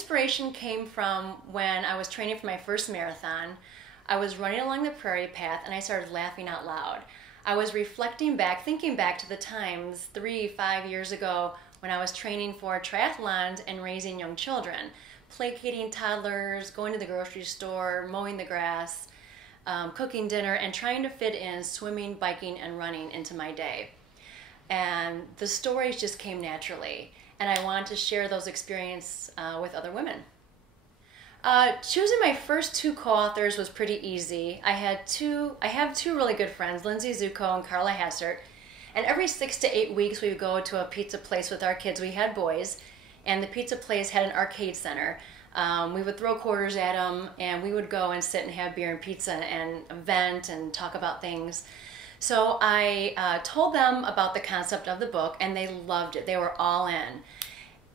inspiration came from when I was training for my first marathon. I was running along the prairie path and I started laughing out loud. I was reflecting back, thinking back to the times 3, 5 years ago when I was training for triathlons and raising young children, placating toddlers, going to the grocery store, mowing the grass, cooking dinner, and trying to fit in swimming, biking, and running into my day. And the stories just came naturally, and I wanted to share those experiences with other women. Choosing my first two co-authors was pretty easy. I have two really good friends, Lindsay Zuko and Carla Hassert, and every 6 to 8 weeks we would go to a pizza place with our kids. We had boys, and the pizza place had an arcade center. We would throw quarters at them, and we would go and sit and have beer and pizza and vent and talk about things. So I told them about the concept of the book, and they loved it. They were all in.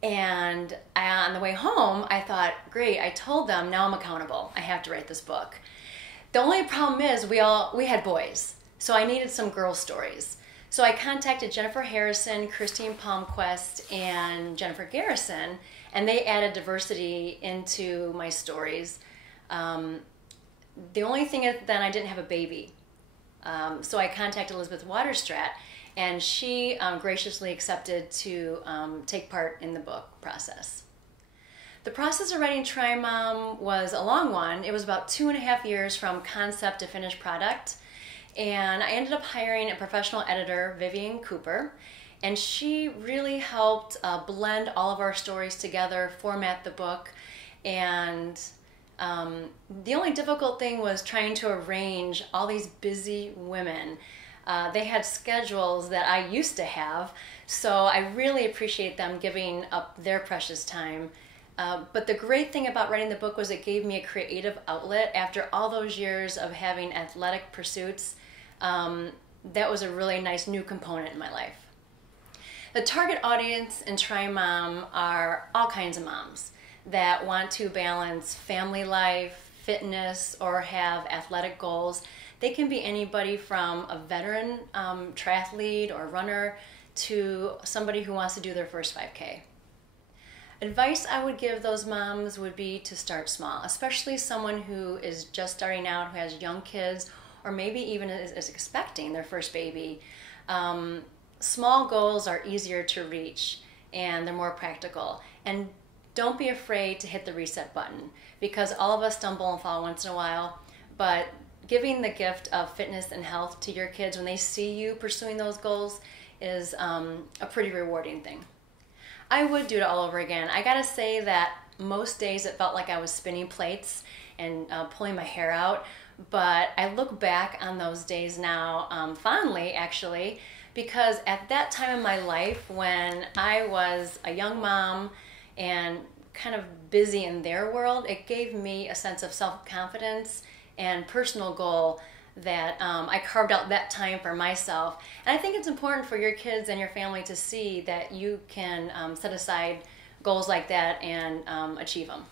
And on the way home, I thought, great, I told them, now I'm accountable. I have to write this book. The only problem is we had boys, so I needed some girl stories. So I contacted Jennifer Harrison, Christine Palmquist, and Jennifer Garrison, and they added diversity into my stories. The only thing is then I didn't have a baby. So I contacted Elizabeth Waterstrat, and she graciously accepted to take part in the book process. The process of writing Try Mom was a long one. It was about 2.5 years from concept to finished product. And I ended up hiring a professional editor, Vivian Cooper, and she really helped blend all of our stories together, format the book, and the only difficult thing was trying to arrange all these busy women. They had schedules that I used to have, so I really appreciate them giving up their precious time. But the great thing about writing the book was it gave me a creative outlet. After all those years of having athletic pursuits, that was a really nice new component in my life. The target audience in Try Mom are all kinds of moms that want to balance family life, fitness, or have athletic goals. They can be anybody from a veteran triathlete or runner to somebody who wants to do their first 5K. Advice I would give those moms would be to start small, especially someone who is just starting out, who has young kids, or maybe even is expecting their first baby. Small goals are easier to reach and they're more practical. And don't be afraid to hit the reset button, because all of us stumble and fall once in a while, but giving the gift of fitness and health to your kids when they see you pursuing those goals is a pretty rewarding thing. I would do it all over again. I gotta say that most days it felt like I was spinning plates and pulling my hair out, but I look back on those days now fondly, actually, because at that time in my life when I was a young mom and kind of busy in their world, it gave me a sense of self-confidence and personal goal that I carved out that time for myself. And I think it's important for your kids and your family to see that you can set aside goals like that and achieve them.